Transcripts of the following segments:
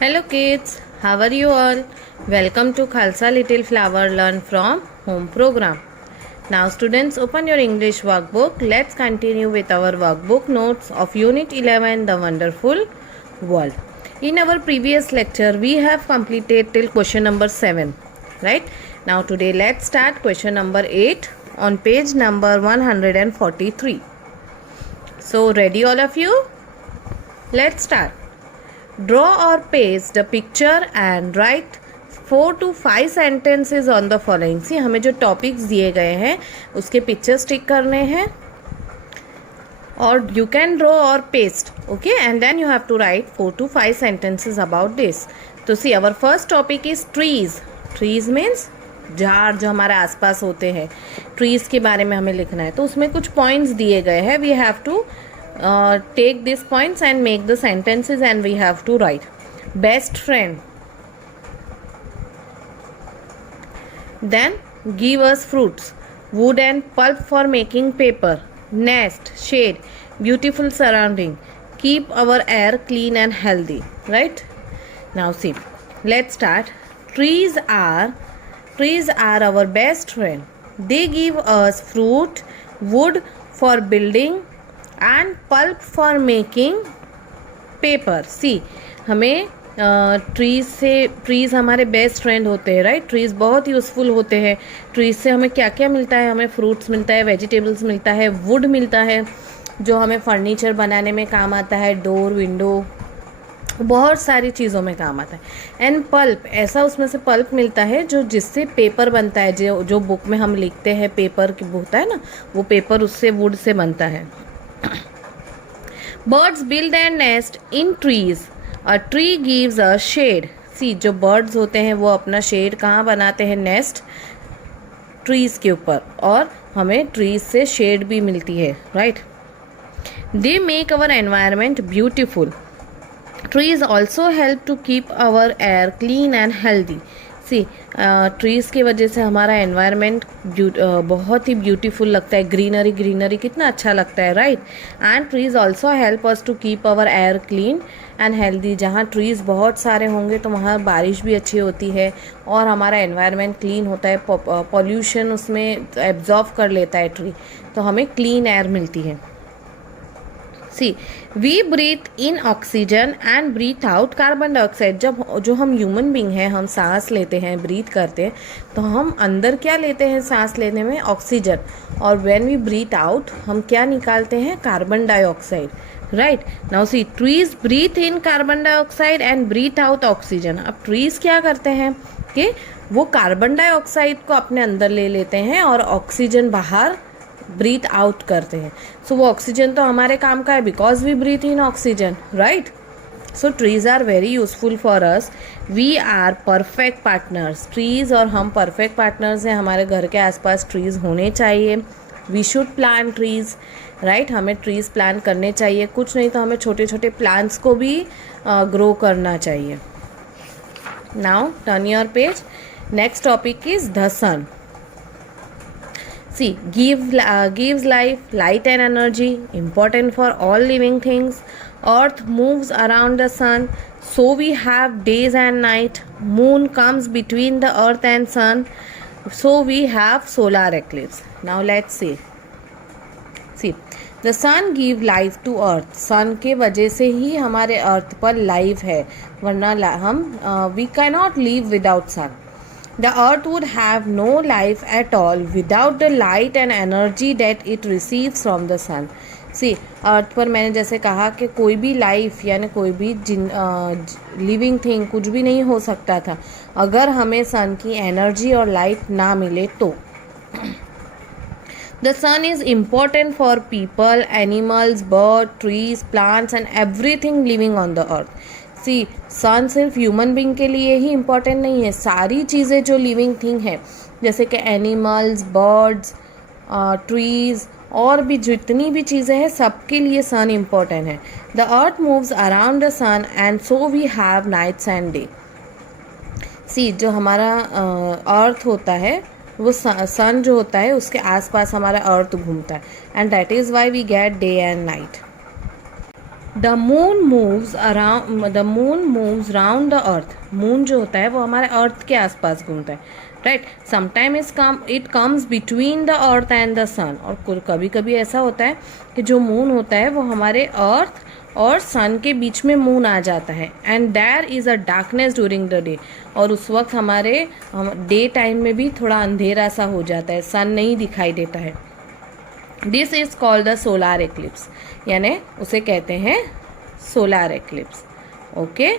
Hello kids, how are you all? Welcome to Khalsa Little Flower Learn from Home program. Now students, open your English workbook. Let's continue with our workbook notes of Unit 11, The Wonderful World. In our previous lecture, we have completed till question number 7. Right? Now today let's start question number 8 on page number 143. So ready all of you? Let's start. Draw or paste the picture and write 4 to 5 sentences on the following. See, हमें जो topics दिए गए हैं उसके pictures टिक करने हैं और you can draw or paste, okay, and then you have to write 4 to 5 sentences about this. तो see, our first topic is trees. Trees means झाड़ जो हमारे आसपास होते हैं, ट्रीज के बारे में हमें लिखना है. तो उसमें कुछ पॉइंट्स दिए गए हैं. We have to take these points and make the sentences, and we have to write. Best friend. Then give us fruits. Wood and pulp for making paper. Nest, shade, beautiful surrounding. Keep our air clean and healthy. Right? Now see, let's start. Trees are our best friend. They give us fruit, wood for building and pulp for making paper. See, हमें trees हमारे best friend होते हैं. Right? Trees बहुत useful होते हैं. Trees से हमें क्या क्या मिलता है? हमें फ्रूट्स मिलता है, वेजिटेबल्स मिलता है, वुड मिलता है जो हमें फर्नीचर बनाने में काम आता है, डोर, विंडो, बहुत सारी चीज़ों में काम आता है. एंड पल्प, ऐसा उसमें से पल्प मिलता है जो जिससे पेपर बनता है. जो बुक में हम लिखते हैं पेपर की होता है ना, वो पेपर उससे वुड से बनता है. Birds build their nest in trees. A tree gives a shade. See, जो birds होते हैं वो अपना शेड कहाँ बनाते हैं? नेस्ट, ट्रीज के ऊपर, और हमें ट्रीज से शेड भी मिलती है. Right? They make our environment beautiful. Trees also help to keep our air clean and healthy. See, trees की वजह से हमारा एनवायरनमेंट बहुत ही ब्यूटीफुल लगता है. ग्रीनरी कितना अच्छा लगता है. Right? And trees also help us to keep our air clean and healthy. जहाँ ट्रीज़ बहुत सारे होंगे तो वहाँ बारिश भी अच्छी होती है और हमारा एनवायरनमेंट क्लीन होता है. पॉल्यूशन उसमें एब्जॉर्व कर लेता है ट्री, तो हमें क्लीन एयर मिलती है. See, we breathe in oxygen and breathe out carbon dioxide. जो हम ह्यूमन बींग हैं, हम सांस लेते हैं, ब्रीथ करते हैं, तो हम अंदर क्या लेते हैं सांस लेने में? ऑक्सीजन. और व्हेन वी ब्रीथ आउट हम क्या निकालते हैं? Carbon dioxide. Right? Now see, trees breathe in carbon dioxide and breathe out oxygen. अब ट्रीज क्या करते हैं कि वो कार्बन डाइऑक्साइड को अपने अंदर ले लेते हैं और ऑक्सीजन बाहर ब्रीथ आउट करते हैं. सो वो ऑक्सीजन तो हमारे काम का है, because we breathe in oxygen. Right? So trees are very useful for us. We are perfect partners. Trees और हम परफेक्ट पार्टनर्स हैं. हमारे घर के आसपास ट्रीज होने चाहिए. We should plant trees. Right? हमें ट्रीज प्लांट करने चाहिए. कुछ नहीं तो हमें छोटे छोटे प्लांट्स को भी ग्रो करना चाहिए. Now turn your page. Next topic is the sun. See, gives light and energy, important for all living things. Earth moves around the sun, so we have days and night. Moon comes between the earth and sun, so we have solar eclipse. Now let's see. See, the sun give life to earth. sun के वजह से ही हमारे अर्थ पर life है, वरना हम we cannot live without sun. The earth would have no life at all without the light and energy that it receives from the sun. See, अर्थ पर मैंने जैसे कहा कि कोई भी लाइफ यानी कोई भी लिविंग थिंग कुछ भी नहीं हो सकता था अगर हमें सन की एनर्जी और लाइट ना मिले तो. The sun is important for people, animals, birds, trees, plants and everything living on the earth. सी, सन सिर्फ ह्यूमन बींग के लिए ही इम्पॉर्टेंट नहीं है. सारी चीज़ें जो लिविंग थिंग है, जैसे कि एनिमल्स, बर्ड्स, ट्रीज़ और भी जितनी भी चीज़ें हैं, सबके लिए सन इम्पॉर्टेंट है. The earth moves around the sun and so we have nights and day. See, जो हमारा अर्थ होता है वो सन जो होता है उसके आसपास हमारा अर्थ घूमता है, and that is why we get day and night. The moon moves round the earth. Moon जो होता है वो हमारे अर्थ के आसपास घूमता है, right. Sometime it comes between the earth and the sun. और कभी कभी ऐसा होता है कि जो मून होता है वो हमारे अर्थ और सन के बीच में मून आ जाता है। And there is a darkness during the day. और उस वक्त हमारे डे टाइम में भी थोड़ा अंधेरा सा हो जाता है, सन नहीं दिखाई देता है। This is called the solar eclipse, यानी उसे कहते हैं सोलार एक्लिप्स। ओके,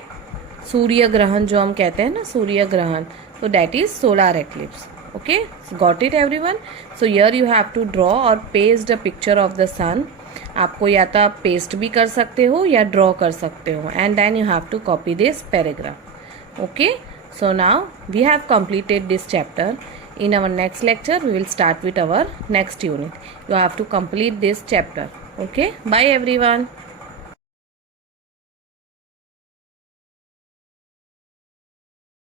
सूर्य ग्रहण जो हम कहते हैं ना, सूर्य ग्रहण, तो that is solar eclipse. Okay, got it everyone. So here you have to draw और paste the picture of the sun. आपको या तो आप पेस्ट भी कर सकते हो या ड्रॉ कर सकते हो, and then you have to copy this paragraph. Okay, so now we have completed this chapter. In our next lecture we will start with our next unit. You have to complete this chapter. Okay, bye everyone.